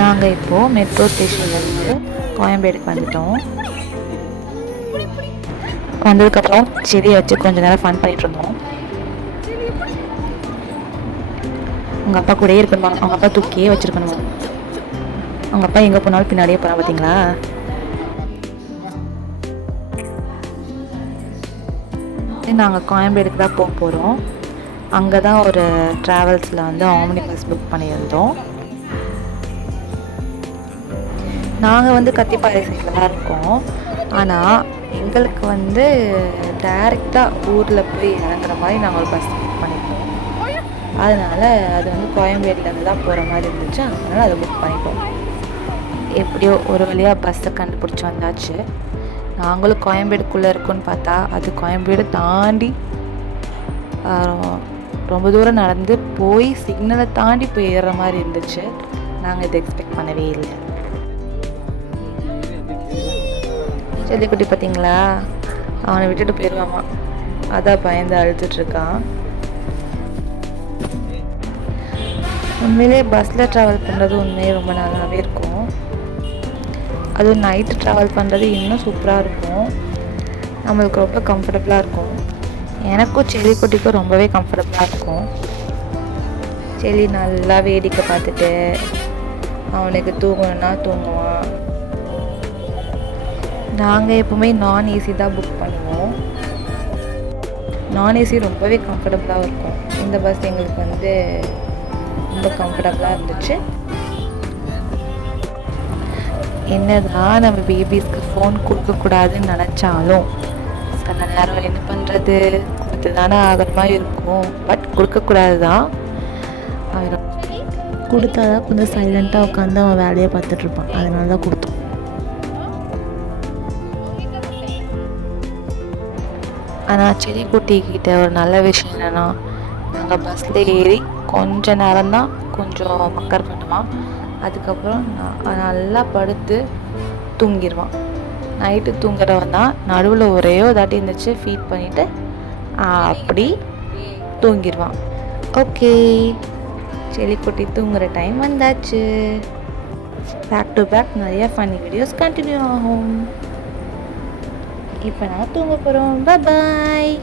நாங்கள் இப்போது மெட்ரோ ஸ்டேஷன்லேருந்து கோயம்பேடுக்கு வந்துட்டோம். வந்ததுக்கப்புறம் செடியை வச்சு கொஞ்சம் நேரம் ஃபன் பண்ணிகிட்டு இருந்தோம். உங்கள் அப்பா கூடயே இருக்கணுமா, அவங்க அப்பா தூக்கியே வச்சுருக்கணுமா. அவங்க அப்பா எங்கே போனாலும் பின்னாடியே போகிறான் பார்த்தீங்களா. நாங்கள் கோயம்பேடுக்கு தான் போக போகிறோம். அங்கே தான் ஒரு ட்ராவல்ஸில் வந்து ஆம்னி பஸ் புக் பண்ணியிருந்தோம். நாங்கள் வந்து கத்திப்பாறை சைடில் தான் இருக்கோம். ஆனால் எங்களுக்கு வந்து டைரெக்டாக ஊரில் போய் இறங்குற மாதிரி நாங்கள் ஒரு பஸ் புக் பண்ணிட்டோம். அதனால் அது வந்து கோயம்பேடுலேருந்து தான் போகிற மாதிரி இருந்துச்சு. அதனால் அதை புக் பண்ணிட்டோம். எப்படியோ ஒரு வழியாக பஸ்ஸை கண்டுபிடிச்சி வந்தாச்சு. நாங்களும் கோயம்பேடுக்குள்ளே இருக்கோன்னு பார்த்தா அது கோயம்பேடு தாண்டி ரொம்ப தூரம் நடந்து போய் சிக்னலை தாண்டி போய் ஏறுற மாதிரி இருந்துச்சு. நாங்கள் இதை எக்ஸ்பெக்ட் பண்ணவே இல்லை. செல்லிக்குட்டி பார்த்தீங்களா, அவனை விட்டுட்டு போயிடுவாமா, அதான் பயந்து அழுதுட்ருக்கான். உண்மையிலே பஸ்ஸில் ட்ராவல் பண்ணுறது உண்மையே ரொம்ப நல்லாவே இருக்கும். அதுவும் நைட்டு ட்ராவல் பண்ணுறது இன்னும் சூப்பராக இருக்கும். நம்மளுக்கு ரொம்ப கம்ஃபர்டபுளாக இருக்கும். எனக்கும் செல்லிக்குட்டிக்கும் ரொம்பவே கம்ஃபர்டபுளாக இருக்கும். செல்லி நல்லா வேடிக்கை பார்த்துட்டு அவனுக்கு தூங்கணுன்னா தூங்குவான். நாங்கள் எப்போவுமே நான் ஏசி தான் புக் பண்ணுவோம். நான் ஏசி ரொம்பவே கம்ஃபர்டபுளாக இருக்கும். இந்த பஸ் எங்களுக்கு வந்து ரொம்ப கம்ஃபர்டபுளாக இருந்துச்சு. என்னதான் நம்ம பேபிஸ்க்கு ஃபோன் கொடுக்கக்கூடாதுன்னு நினச்சாலும் சில நேரம் என்ன பண்ணுறது, கொடுத்து தானே ஆகிற மாதிரி இருக்கும். பட் கொடுக்கக்கூடாது தான். அவன் கொடுத்தா தான் கொஞ்சம் சைலண்ட்டாக உட்காந்து அவன் வேலையை பார்த்துட்ருப்பான். அதனால தான் கொடுத்தோம். ஆனால் செல்லிக்குட்டிக்கிட்ட ஒரு நல்ல விஷயம் என்னென்னா, நாங்கள் பஸ்ஸில் ஏறி கொஞ்ச நேரம்தான் கொஞ்சம் மக்கர் பண்ணுவான். அதுக்கப்புறம் நல்லா படுத்து தூங்கிடுவான். நைட்டு தூங்குறவன் தான் நடுவில் ஒரே தாட்டி இருந்துச்சு ஃபீட் பண்ணிவிட்டு அப்படி தூங்கிடுவான். ஓகே, செல்லிக்குட்டி தூங்குகிற டைம் வந்தாச்சு. பேக் டு பேக் நிறைய ஃபன்னி வீடியோஸ் கண்டினியூ ஆகும். இப்போ நான் தூங்க போகிறோம். பாய்.